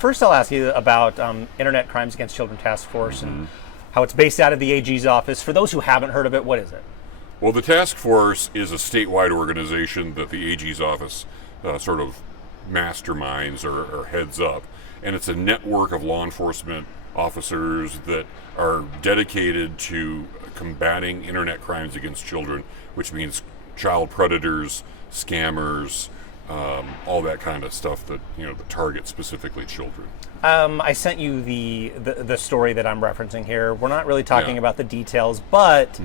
first I'll ask you about Internet Crimes Against Children Task Force and how it's based out of the AG's office. For those who haven't heard of it, what is it? Well, the task force is a statewide organization that the AG's office sort of masterminds or heads up. And it's a network of law enforcement officers that are dedicated to combating internet crimes against children, which means child predators, scammers, all that kind of stuff that that target specifically children. I sent you the story that I'm referencing here. We're not really talking about the details, but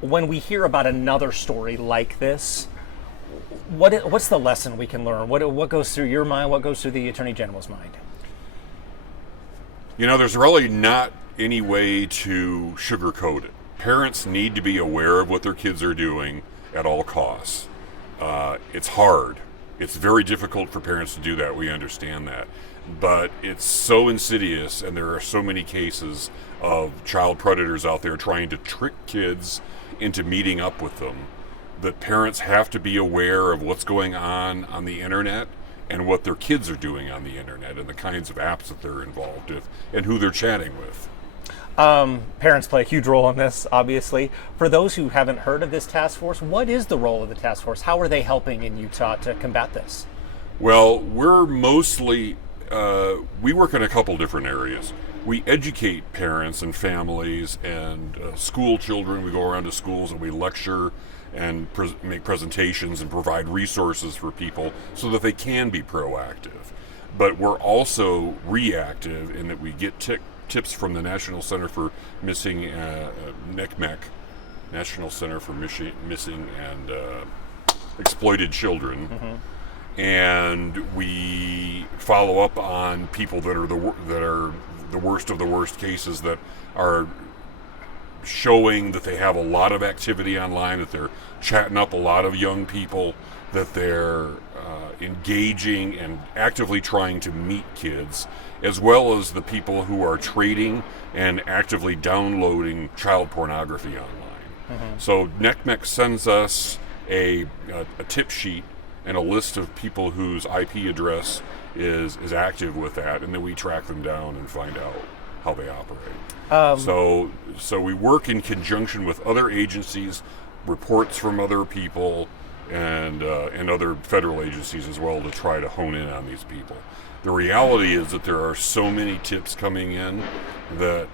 when we hear about another story like this, what's the lesson we can learn? What goes through your mind? What goes through the Attorney General's mind? There's really not any way to sugarcoat it. Parents need to be aware of what their kids are doing at all costs. It's hard. It's very difficult for parents to do that. We understand that. But it's so insidious, and there are so many cases of child predators out there trying to trick kids into meeting up with them, that parents have to be aware of what's going on the internet and what their kids are doing on the internet and the kinds of apps that they're involved with and who they're chatting with. Parents play a huge role in this, obviously. For those who haven't heard of this task force, what is the role of the task force? How are they helping in Utah to combat this? Well, we're mostly, we work in a couple different areas. We educate parents and families and school children. We go around to schools and we lecture and make presentations and provide resources for people so that they can be proactive. But we're also reactive in that we get tips from the National Center for Missing, NCMEC, National Center for Missing and Exploited Children, and we follow up on people that are the worst of the worst cases that are showing that they have a lot of activity online, that they're chatting up a lot of young people, that they're engaging and actively trying to meet kids, as well as the people who are trading and actively downloading child pornography online. So NCMEC sends us a tip sheet and a list of people whose IP address is active with that, and then we track them down and find out how they operate. So we work in conjunction with other agencies, reports from other people, and other federal agencies as well to try to hone in on these people. The reality is that there are so many tips coming in that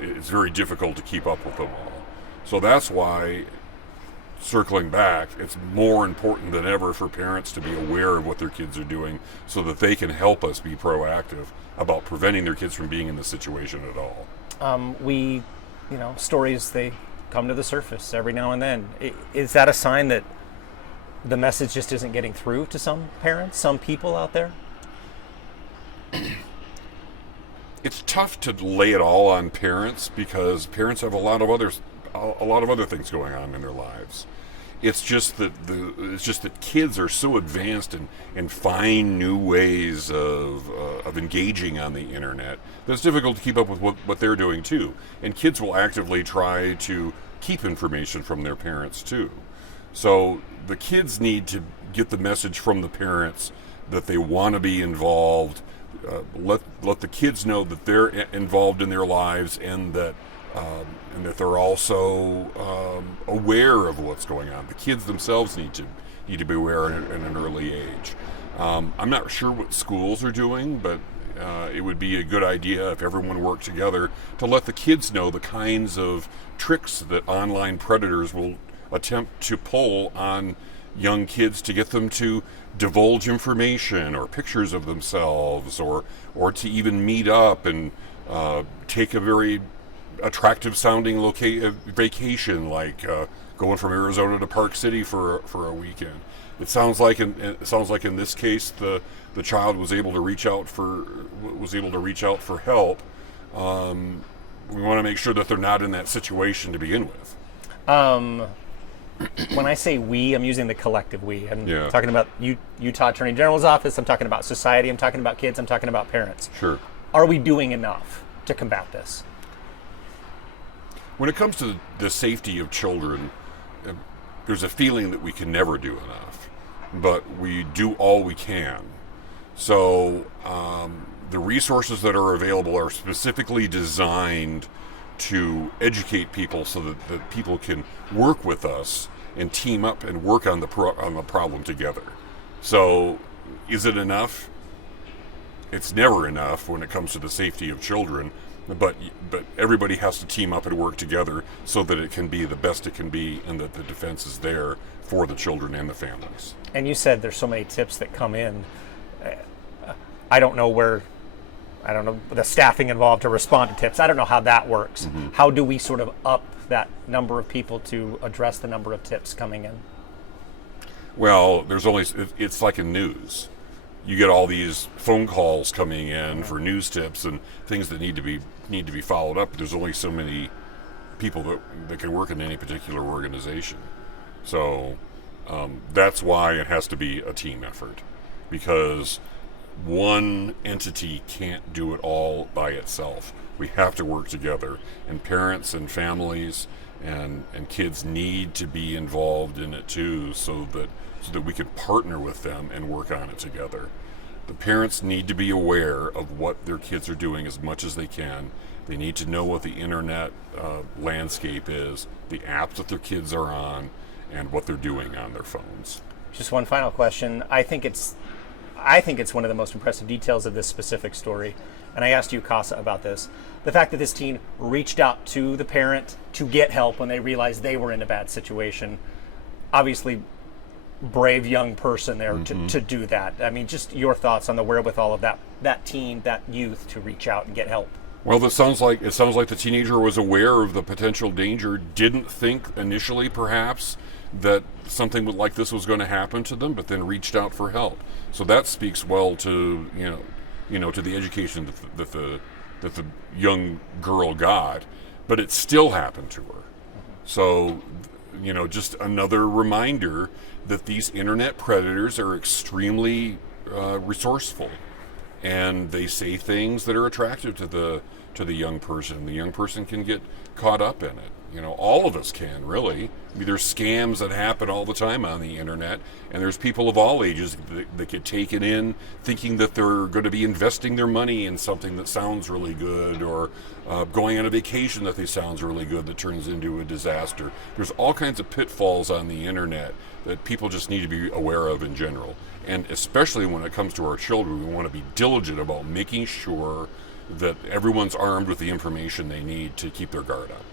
it's very difficult to keep up with them all. So that's why, circling back, it's more important than ever for parents to be aware of what their kids are doing so that they can help us be proactive about preventing their kids from being in this situation at all. Stories, they come to the surface every now and then. Is that a sign that the message just isn't getting through to some parents, some people out there? It's tough to lay it all on parents because parents have a lot of other things going on in their lives. It's just that kids are so advanced and find new ways of engaging on the internet that it's difficult to keep up with what they're doing too. And kids will actively try to keep information from their parents too. So the kids need to get the message from the parents that they want to be involved. Let the kids know that they're involved in their lives and that they're also aware of what's going on. The kids themselves need to be aware at an early age. I'm not sure what schools are doing, but it would be a good idea if everyone worked together to let the kids know the kinds of tricks that online predators will attempt to pull on young kids to get them to divulge information or pictures of themselves or to even meet up and take a very attractive sounding vacation, like going from Arizona to Park City for a weekend. It sounds like in this case the child was able to reach out for help. We want to make sure that they're not in that situation to begin with. When I say we, I'm using the collective we. I'm Yeah. talking about Utah Attorney General's office. I'm talking about society. I'm talking about kids. I'm talking about parents. Sure. Are we doing enough to combat this? When it comes to the safety of children, there's a feeling that we can never do enough, but we do all we can. So the resources that are available are specifically designed to educate people so that people can work with us and team up and work on the problem together. So, is it enough? It's never enough when it comes to the safety of children, but everybody has to team up and work together so that it can be the best it can be, and that the defense is there for the children and the families. And you said there's so many tips that come in. I don't know the staffing involved to respond to tips. I don't know how that works. Mm-hmm. How do we sort of up that number of people to address the number of tips coming in? Well, it's like in news. You get all these phone calls coming in for news tips and things that need to be followed up. There's only so many people that can work in any particular organization. So that's why it has to be a team effort, because one entity can't do it all by itself. We have to work together, and parents and families and kids need to be involved in it too, so that we can partner with them and work on it together. The parents need to be aware of what their kids are doing as much as they can. They need to know what the internet landscape is, the apps that their kids are on, and what they're doing on their phones. Just one final question. I think it's one of the most impressive details of this specific story, and I asked you, Casa, about this. The fact that this teen reached out to the parent to get help when they realized they were in a bad situation. Obviously, brave young person there to do that. I mean, just your thoughts on the wherewithal of that teen, that youth, to reach out and get help. Well, it sounds like the teenager was aware of the potential danger, didn't think initially perhaps that something like this was going to happen to them, but then reached out for help. So that speaks well to to the education that the young girl got, but it still happened to her. So, just another reminder that these internet predators are extremely resourceful, and they say things that are attractive to the young person. The young person can get caught up in it. All of us can, really. I mean, there's scams that happen all the time on the internet, and there's people of all ages that get taken in thinking that they're going to be investing their money in something that sounds really good, or going on a vacation that sounds really good that turns into a disaster. There's all kinds of pitfalls on the internet that people just need to be aware of in general. And especially when it comes to our children, we want to be diligent about making sure that everyone's armed with the information they need to keep their guard up.